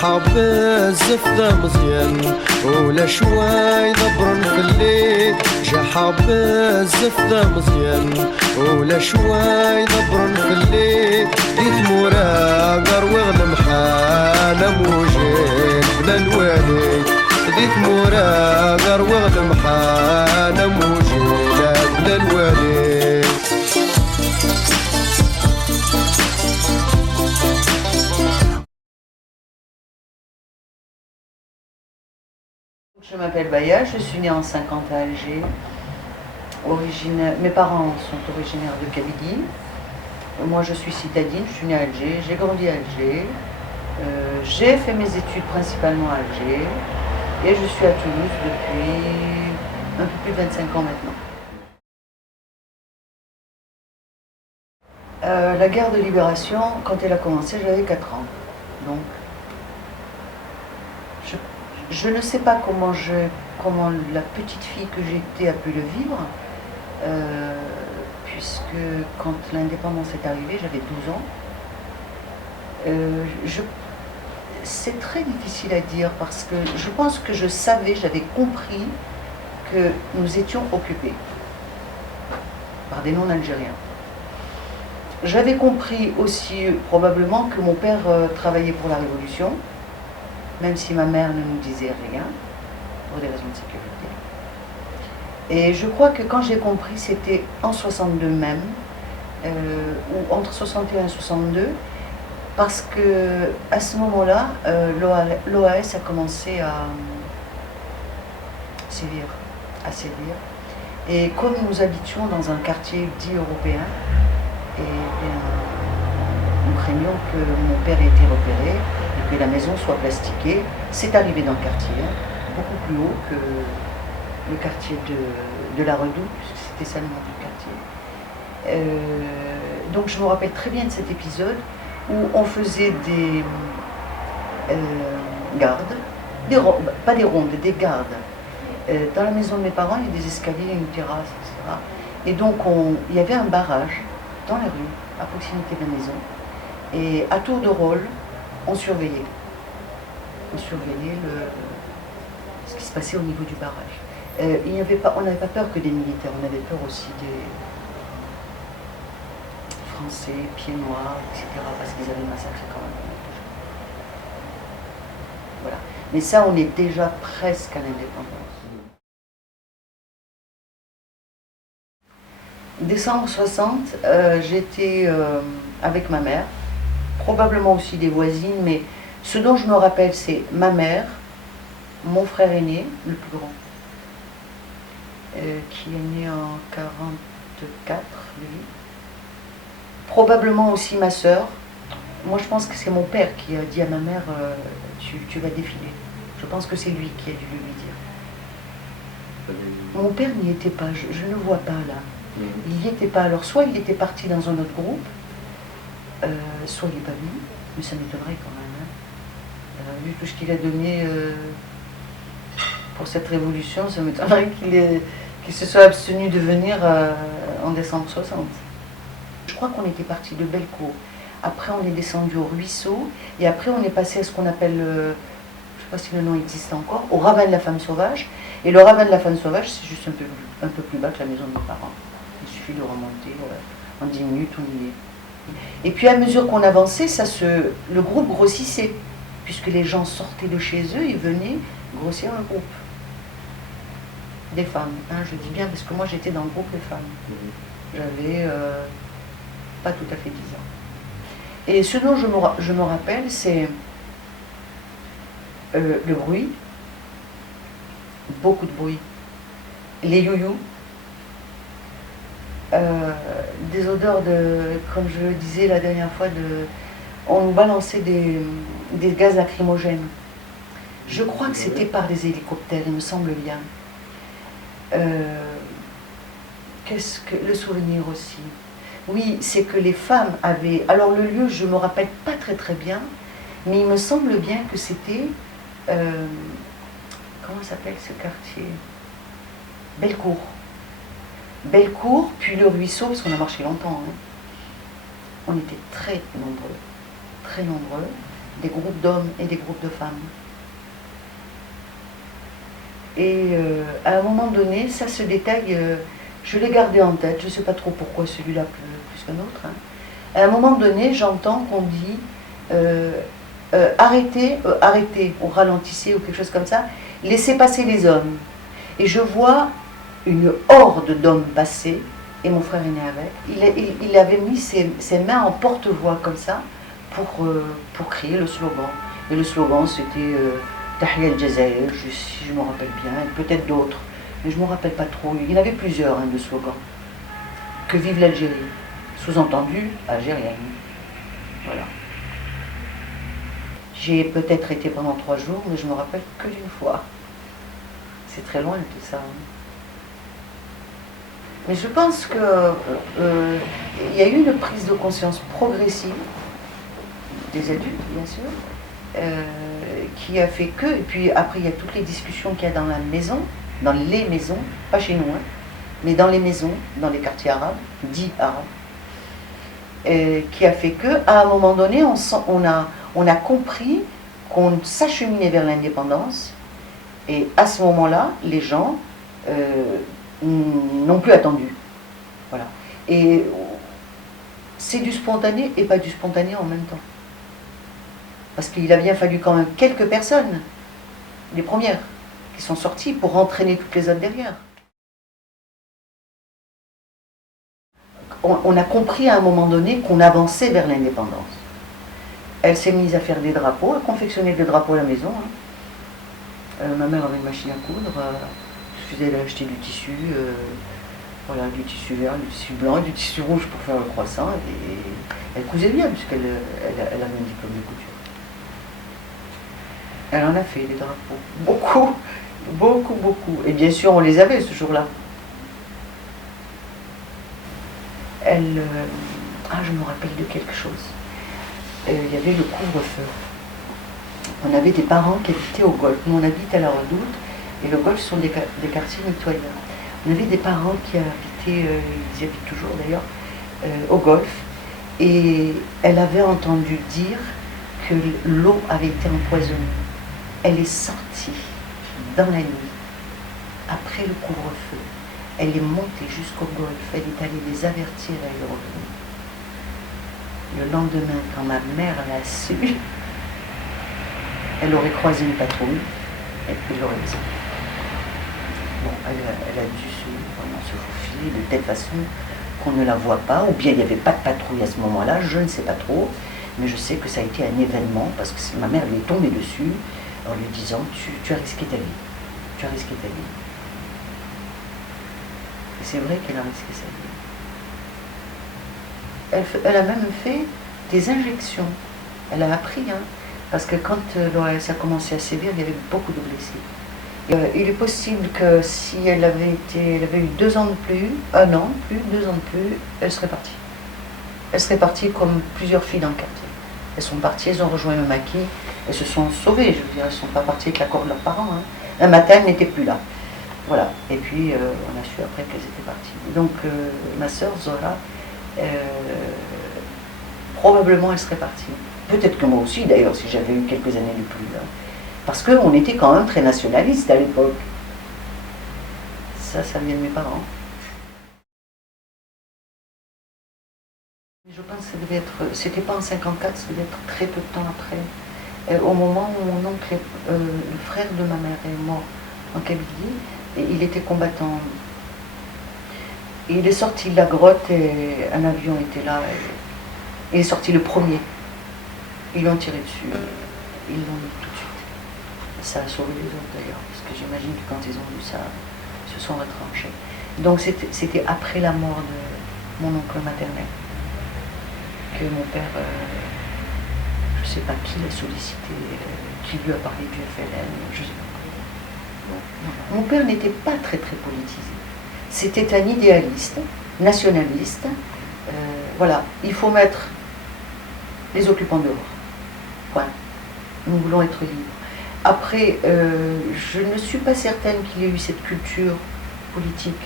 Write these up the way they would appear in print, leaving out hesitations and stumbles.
جحا بزاف ذا مزيان ولا شوي ضبرن في الليل جحا بزاف ذا مزيان ولا شوي ضبرن في الليل ديت مورا قروغ المحال موجين بلا الوالي ديت مورا قروغ المحال موجين بلا الوالي. Je m'appelle Baya, je suis née en 50 à Alger. Mes parents sont originaires de Kabylie. Moi je suis citadine, je suis née à Alger, j'ai grandi à Alger. J'ai fait mes études principalement à Alger et je suis à Toulouse depuis un peu plus de 25 ans maintenant. La guerre de libération, quand elle a commencé, j'avais 4 ans. Donc, je ne sais pas comment la petite fille que j'étais a pu le vivre, puisque quand l'indépendance est arrivée, j'avais 12 ans. C'est très difficile à dire parce que je pense que j'avais compris que nous étions occupés par des non-algériens. J'avais compris aussi probablement que mon père travaillait pour la Révolution, même si ma mère ne nous disait rien, pour des raisons de sécurité. Et je crois que quand j'ai compris, c'était en 62 même, ou entre 61 et 62, parce que à ce moment-là, l'OAS a commencé à sévir. Et comme nous habitions dans un quartier dit européen, nous craignions que mon père ait été repéré et que la maison soit plastiquée. C'est arrivé dans le quartier, beaucoup plus haut que le quartier de la Redoute, puisque c'était ça le nom du quartier. Donc je me rappelle très bien de cet épisode où on faisait des gardes, pas des rondes, des gardes. Dans la maison de mes parents, il y a des escaliers, une terrasse, etc. Et donc il y avait un barrage dans la rue, à proximité de la maison. Et à tour de rôle, on surveillait. Ce qui se passait au niveau du barrage. On n'avait pas peur que des militaires, on avait peur aussi des Français, pieds noirs, etc. Parce qu'ils avaient massacré quand même. Voilà. Mais ça, on est déjà presque à l'indépendance. Décembre 60, j'étais avec ma mère, probablement aussi des voisines, mais ce dont je me rappelle, c'est ma mère, mon frère aîné, le plus grand, qui est né en 44, lui. Probablement aussi ma sœur. Moi, je pense que c'est mon père qui a dit à ma mère tu vas défiler. Je pense que c'est lui qui a dû lui dire. Mon père n'y était pas, je ne vois pas là. Il n'y était pas. Alors, soit il était parti dans un autre groupe, soit il n'est pas venu, mais ça m'étonnerait quand même. Vu tout ce qu'il a donné pour cette révolution, ça m'étonnerait qu'il se soit abstenu de venir en décembre 60. Je crois qu'on était parti de Bellecour. Après, on est descendu au Ruisseau, et après, on est passé à ce qu'on appelle, je ne sais pas si le nom existe encore, au Ravin de la Femme Sauvage. Et le Ravin de la Femme Sauvage, c'est juste un peu plus bas que la maison de mes parents. Il suffit de remonter, en 10 minutes, on y est. Et puis à mesure qu'on avançait, le groupe grossissait, puisque les gens sortaient de chez eux et venaient grossir un groupe. Des femmes, je dis bien, parce que moi j'étais dans le groupe des femmes. J'avais pas tout à fait 10 ans. Et ce dont je me rappelle, c'est le bruit, beaucoup de bruit, les you-you, des odeurs comme je le disais la dernière fois, on nous balançait des gaz lacrymogènes. Je crois que c'était par des hélicoptères, il me semble bien. Qu'est-ce que le souvenir aussi? Oui, c'est que les femmes avaient... Alors le lieu, je ne me rappelle pas très très bien, mais il me semble bien que c'était... comment s'appelle ce quartier? Bellecour. Bellecour, puis le Ruisseau, parce qu'on a marché longtemps. On était très nombreux. des groupes d'hommes et des groupes de femmes. Et à un moment donné, ça, ce détail, je l'ai gardé en tête, je ne sais pas trop pourquoi celui-là plus qu'un autre. Hein. À un moment donné, j'entends qu'on dit arrêtez, ou ralentissez, ou quelque chose comme ça, laissez passer les hommes. Et je vois une horde d'hommes passer, et mon frère est né avec. Il avait mis ses mains en porte-voix comme ça, pour crier le slogan. Et le slogan, c'était Tahia al-Jazair, si je me rappelle bien, peut-être d'autres, mais je ne me rappelle pas trop. Il y en avait plusieurs de slogans. Que vive l'Algérie, sous-entendu algérienne. Voilà. J'ai peut-être été pendant 3 jours, mais je me rappelle que d'une fois. C'est très loin tout ça. Mais je pense que il y a eu une prise de conscience progressive des adultes, bien sûr, qui a fait que, et puis après il y a toutes les discussions qu'il y a dans la maison, dans les maisons, pas chez nous, hein, mais dans les maisons, dans les quartiers arabes, dits arabes, qui a fait que, à un moment donné, on a compris qu'on s'acheminait vers l'indépendance, et à ce moment-là, les gens n'ont plus attendu. Voilà. Et c'est du spontané et pas du spontané en même temps. Parce qu'il a bien fallu quand même quelques personnes, les premières, qui sont sorties pour entraîner toutes les autres derrière. On a compris à un moment donné qu'on avançait vers l'indépendance. Elle s'est mise à faire des drapeaux, à confectionner des drapeaux à la maison. Hein. Ma mère avait une machine à coudre, il suffisait d'acheter du tissu, voilà, du tissu vert, du tissu blanc, du tissu rouge pour faire le croissant, et elle cousait bien, puisqu'elle avait un diplôme de couture. Elle en a fait des drapeaux, beaucoup, beaucoup, beaucoup. Et bien sûr, on les avait ce jour-là. Je me rappelle de quelque chose. Il y avait le couvre-feu. On avait des parents qui habitaient au Golfe. Nous, on habite à la Redoute, et le Golfe sont des quartiers mitoyens. On avait des parents qui habitaient, ils y habitent toujours d'ailleurs, au Golfe, et elle avait entendu dire que l'eau avait été empoisonnée. Elle est sortie dans la nuit, après le couvre-feu. Elle est montée jusqu'au Golfe, elle est allée les avertir, elle est revenue. Le lendemain, quand ma mère l'a su, elle aurait croisé une patrouille, et puis elle l'aurait dit. Bon, elle a dû se faufiler de telle façon qu'on ne la voit pas, ou bien il n'y avait pas de patrouille à ce moment-là, je ne sais pas trop, mais je sais que ça a été un événement, parce que ma mère lui est tombée dessus, en lui disant tu as risqué ta vie, tu as risqué ta vie. Et c'est vrai qu'elle a risqué sa vie. Elle a même fait des injections, elle a appris, hein, parce que quand l'OAS a commencé à sévir, il y avait beaucoup de blessés. Il est possible que si elle avait eu 2 ans de plus, 1 an de plus, 2 ans de plus, elle serait partie. Elle serait partie comme plusieurs filles dans le quartier. Elles sont parties, elles ont rejoint le maquis, elles se sont sauvées, je veux dire, elles ne sont pas parties avec l'accord de leurs parents. Hein. Un matin, elles n'étaient plus là. Voilà. Et puis, on a su après qu'elles étaient parties. Donc, ma sœur, Zora, probablement elle serait partie. Peut-être que moi aussi, d'ailleurs, si j'avais eu quelques années de plus. Hein. Parce qu'on était quand même très nationalistes à l'époque. Ça vient de mes parents. Je pense que ça devait être, c'était pas en 54, ça devait être très peu de temps après. Au moment où mon oncle, le frère de ma mère, est mort en Kabylie, et il était combattant. Et il est sorti de la grotte et un avion était là. Et il est sorti le premier. Ils l'ont tiré dessus. Ils l'ont mis tout de suite. Ça a sauvé les autres d'ailleurs, parce que j'imagine que quand ils ont vu ça, ils se sont retranchés. Donc c'était après la mort de mon oncle maternel que mon père, je ne sais pas qui l'a sollicité, qui lui a parlé du FLN, je ne sais pas. Mon père n'était pas très politisé. C'était un idéaliste, nationaliste. Voilà, il faut mettre les occupants dehors. Point. Nous voulons être libres. Après, je ne suis pas certaine qu'il y ait eu cette culture politique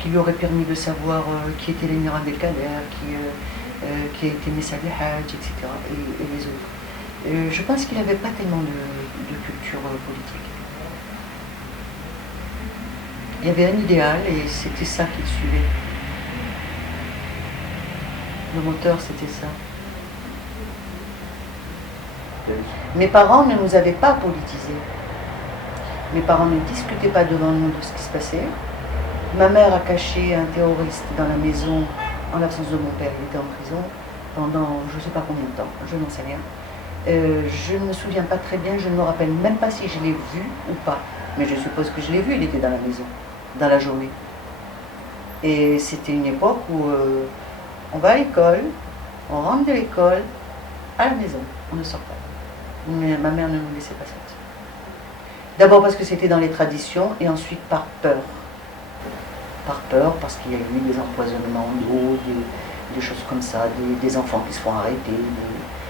qui lui aurait permis de savoir qui était l'émirat Abdelkader, qui était Messa Hajj, etc. et les autres. Je pense qu'il n'avait pas tellement de culture politique. Il y avait un idéal et c'était ça qu'il suivait. Le moteur, c'était ça. Mes parents ne nous avaient pas politisés. Mes parents ne discutaient pas devant nous de ce qui se passait. Ma mère a caché un terroriste dans la maison en l'absence de mon père. Il était en prison pendant je ne sais pas combien de temps, je n'en sais rien. Je ne me souviens pas très bien, je ne me rappelle même pas si je l'ai vu ou pas. Mais je suppose que je l'ai vu, il était dans la maison, dans la journée. Et c'était une époque où on va à l'école, on rentre de l'école, à la maison, on ne sort pas. Mais ma mère ne nous laissait pas sortir. D'abord parce que c'était dans les traditions et ensuite par peur. Par peur parce qu'il y a eu des empoisonnements d'eau, des choses comme ça, des enfants qui se font arrêter.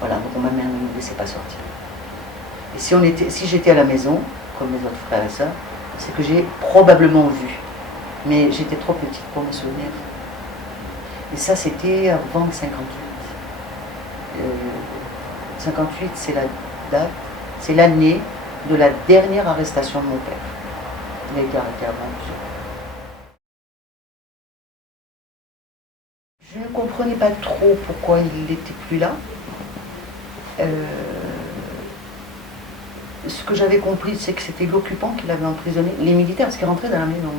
Voilà, donc ma mère ne nous laissait pas sortir. Et si j'étais à la maison, comme mes autres frères et sœurs, c'est que j'ai probablement vu. Mais j'étais trop petite pour me souvenir. Et ça, c'était avant 58. 58, c'est la date, c'est l'année de la dernière arrestation de mon père. Il a été arrêté avant. Je ne comprenais pas trop pourquoi il n'était plus là. Ce que j'avais compris, c'est que c'était l'occupant qui l'avait emprisonné, les militaires, parce qu'ils rentraient dans la maison.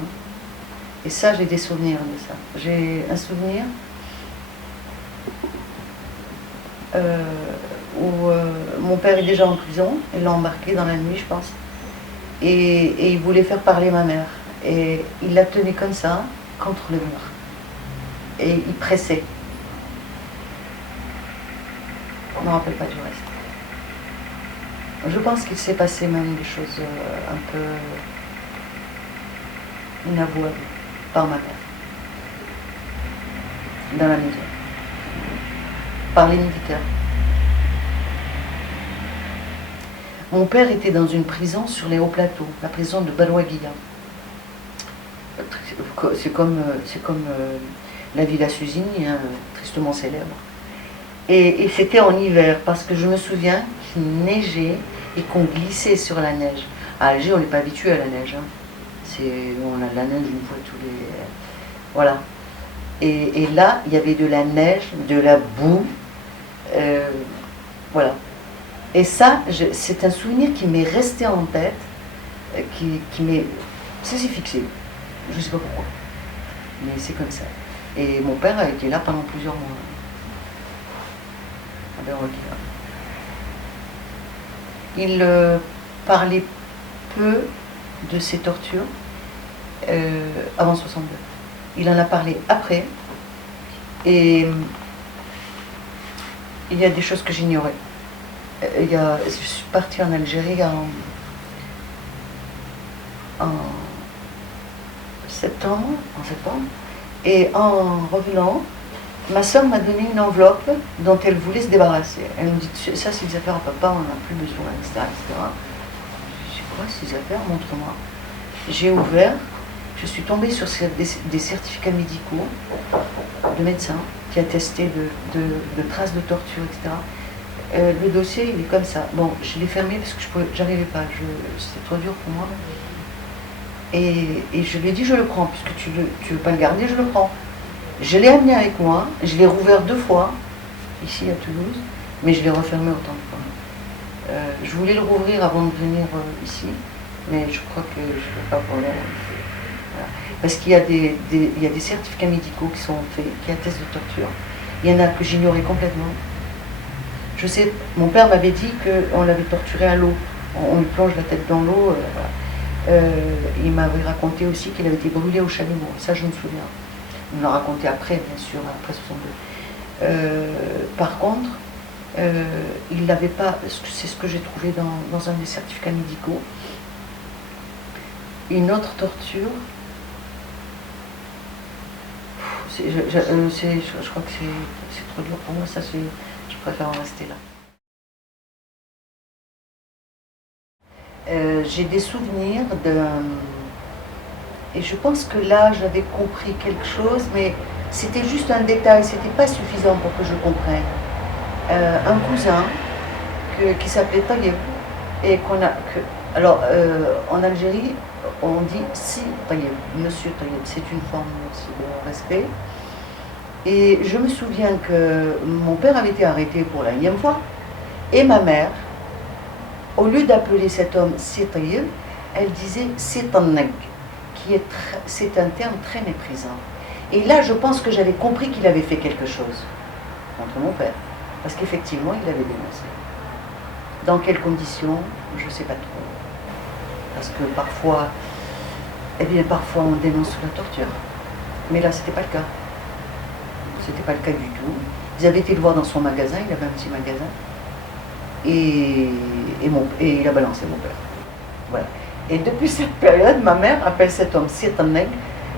Et ça, j'ai des souvenirs de ça. J'ai un souvenir où mon père est déjà en prison, il l'a embarqué dans la nuit, je pense, et il voulait faire parler ma mère. Et il la tenait comme ça, contre le mur. Et il pressait. Je ne me rappelle pas du reste. Je pense qu'il s'est passé même des choses un peu inavouables par ma mère. Dans la maison. Par les militaires. Mon père était dans une prison sur les hauts plateaux, la prison de Balouaguilla. C'est comme la Villa Suzini, hein, tristement célèbre. Et c'était en hiver, parce que je me souviens qu'il neigeait et qu'on glissait sur la neige. À Alger, on n'est pas habitué à la neige. Hein. On a de la neige une fois tous les... Voilà. Et là, il y avait de la neige, de la boue. Voilà. Et ça, c'est un souvenir qui m'est resté en tête, qui m'est... Ça s'est fixé. Je ne sais pas pourquoi. Mais c'est comme ça. Et mon père a été là pendant plusieurs mois. Il parlait peu de ses tortures avant 62. Il en a parlé après. Et il y a des choses que j'ignorais. Je suis partie en Algérie en septembre, et en revenant, ma soeur m'a donné une enveloppe dont elle voulait se débarrasser. Elle me dit, ça c'est des affaires à papa, on n'a plus besoin, etc. Je dis, quoi ces affaires, montre-moi. J'ai ouvert, je suis tombée sur des certificats médicaux de médecins qui attestaient de traces de torture, etc. Le dossier, il est comme ça. Bon, je l'ai fermé parce que j'arrivais pas, c'était trop dur pour moi. Et je lui ai dit, je le prends, puisque tu veux pas le garder, je le prends. Je l'ai amené avec moi, je l'ai rouvert 2 fois, ici à Toulouse, mais je l'ai refermé autant de fois. Je voulais le rouvrir avant de venir ici, mais je crois que je ne peux pas pour l'heure. Voilà. Parce qu'il y a des certificats médicaux qui sont faits, qui attestent de torture. Il y en a que j'ignorais complètement. Je sais, mon père m'avait dit qu'on l'avait torturé à l'eau. On lui plonge la tête dans l'eau. Voilà. Il m'avait raconté aussi qu'il avait été brûlé au chalumeau. Ça, je me souviens. Il me l'a raconté après, bien sûr, après 62. Par contre, il n'avait pas, c'est ce que j'ai trouvé dans un des certificats médicaux, une autre torture. Je crois que c'est trop dur pour moi, ça je préfère en rester là. J'ai des souvenirs et je pense que là j'avais compris quelque chose, mais c'était juste un détail, c'était pas suffisant pour que je comprenne. Un cousin qui s'appelait Taïeb. Et alors, en Algérie, on dit si Taïeb, monsieur Taïeb, c'est une forme aussi de respect. Et je me souviens que mon père avait été arrêté pour la 1e fois, et ma mère, au lieu d'appeler cet homme si Taïeb, elle disait c'est un neg, c'est un terme très méprisant. Et là, je pense que j'avais compris qu'il avait fait quelque chose contre mon père, parce qu'effectivement, il l'avait dénoncé. Dans quelles conditions, je ne sais pas trop. Parce que parfois, parfois on dénonce sous la torture. Mais là, c'était pas le cas. C'était pas le cas du tout. Ils avaient été le voir dans son magasin, il avait un petit magasin. Et il a balancé mon père. Voilà. Et depuis cette période, ma mère appelle cet homme c'est un nègre.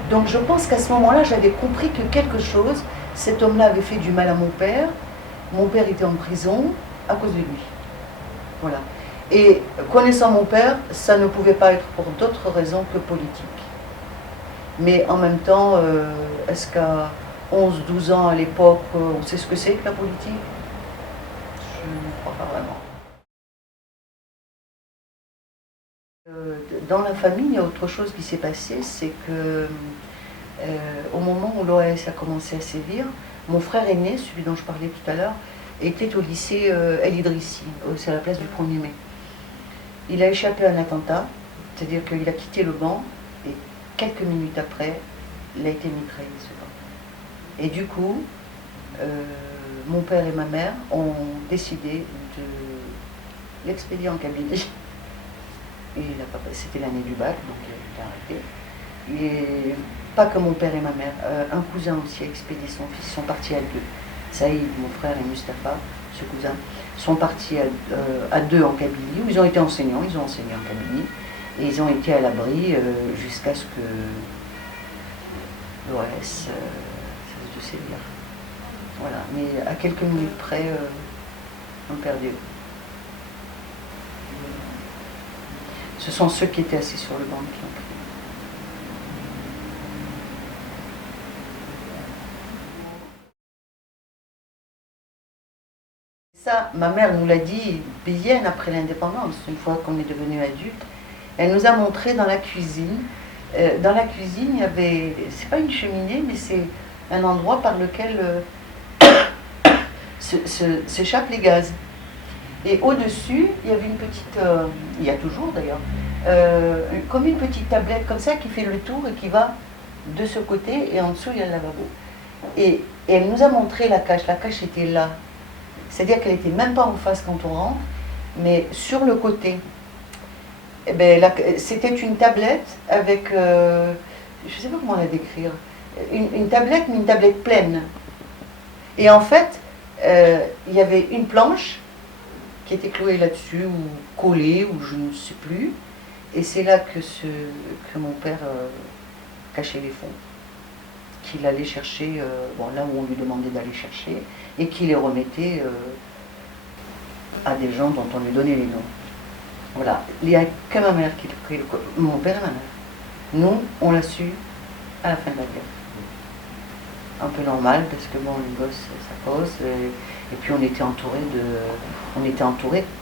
Donc je pense qu'à ce moment-là, j'avais compris que quelque chose, cet homme-là avait fait du mal à mon père. Mon père était en prison à cause de lui. Voilà. Et connaissant mon père, ça ne pouvait pas être pour d'autres raisons que politiques. Mais en même temps, est-ce qu'à 11-12 ans à l'époque, on sait ce que c'est que la politique? Je ne crois pas vraiment. Dans la famille, il y a autre chose qui s'est passé, c'est que au moment où l'OAS a commencé à sévir, mon frère aîné, celui dont je parlais tout à l'heure, était au lycée El Idrissi, c'est à la place du 1er mai. Il a échappé à un attentat, c'est-à-dire qu'il a quitté le banc et quelques minutes après, il a été mitraillé ce banc. Et du coup, mon père et ma mère ont décidé de l'expédier en Kabylie. C'était l'année du bac, donc il a été arrêté. Et pas que mon père et ma mère, un cousin aussi a expédié son fils, ils sont partis à 2. Saïd, mon frère, et Mustapha, ce cousin, sont partis à 2 en Kabylie, où ils ont été enseignants, ils ont enseigné en Kabylie, et ils ont été à l'abri jusqu'à ce que l'OAS cesse de sévir. Voilà, mais à quelques minutes près, on perdait. Ce sont ceux qui étaient assis sur le banc qui ont pris. Ça, ma mère nous l'a dit bien après l'indépendance, une fois qu'on est devenu adulte. Elle nous a montré dans la cuisine. Dans la cuisine, il y avait, c'est pas une cheminée, mais c'est un endroit par lequel s'échappent les gaz. Et au-dessus, il y avait une petite, il y a toujours d'ailleurs, comme une petite tablette comme ça qui fait le tour et qui va de ce côté, et en dessous il y a le lavabo. Et elle nous a montré la cache était là. C'est-à-dire qu'elle n'était même pas en face quand on rentre, mais sur le côté. Eh ben, c'était une tablette avec, je ne sais pas comment la décrire, une tablette, mais une tablette pleine. Et en fait, il y avait une planche qui était clouée là-dessus, ou collée, ou je ne sais plus. Et c'est là que mon père cachait les fonds, qu'il allait chercher, là où on lui demandait d'aller chercher, et qu'il les remettait à des gens dont on lui donnait les noms. Voilà, il n'y a que ma mère qui l'a pris, mon père et ma mère. Nous, on l'a su à la fin de la guerre. Un peu normal, parce que bon, les gosses, ça cause, et puis on était entouré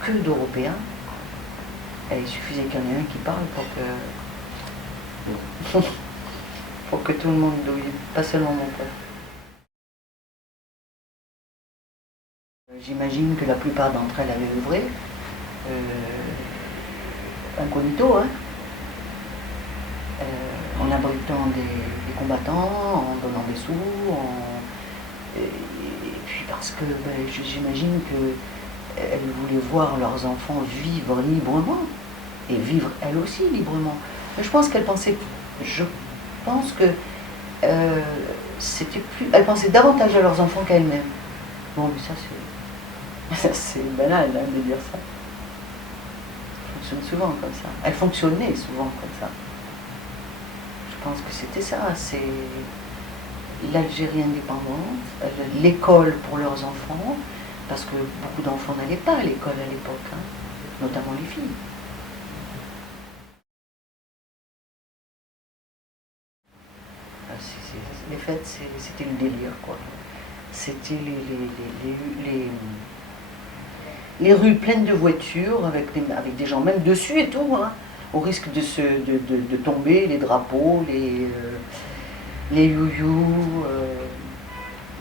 que d'Européens. Et il suffisait qu'il y en ait un qui parle pour que tout le monde douille, pas seulement mon père. J'imagine que la plupart d'entre elles avaient œuvré, incognito, hein, en abritant des combattants, en donnant des sous, et puis parce que j'imagine qu'elles voulaient voir leurs enfants vivre librement, et vivre elles aussi librement. Mais je pense qu'elles pensaient, elles pensaient davantage à leurs enfants qu'à elles-mêmes. Bon, mais ça c'est banal hein, de dire ça. Elles fonctionnent souvent comme ça. Elles fonctionnaient souvent comme ça. Je pense que c'était ça, c'est l'Algérie indépendante, l'école pour leurs enfants, parce que beaucoup d'enfants n'allaient pas à l'école à l'époque, hein, notamment les filles. Les fêtes, c'était le délire, quoi. C'était les rues pleines de voitures, avec des gens même dessus et tout, hein, au risque de tomber, les drapeaux, les you-you,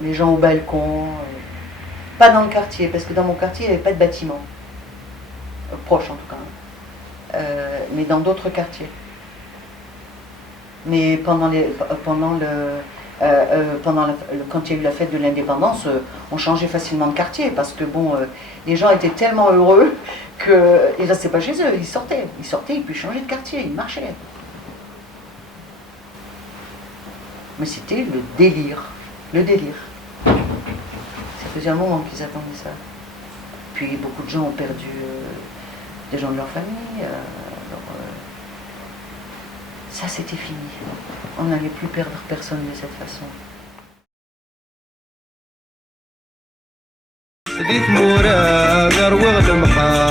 les gens au balcon. Pas dans le quartier, parce que dans mon quartier, il n'y avait pas de bâtiment. Proche en tout cas. Mais dans d'autres quartiers. Mais quand il y a eu la fête de l'indépendance, on changeait facilement de quartier parce que bon, les gens étaient tellement heureux qu'ils ne restaient pas chez eux, ils sortaient, ils puis changeaient de quartier, ils marchaient. Mais c'était le délire, le délire. Ça faisait un moment qu'ils attendaient ça. Puis beaucoup de gens ont perdu des gens de leur famille. Ça, c'était fini. On n'allait plus perdre personne de cette façon. ديت مورا غير وغد محا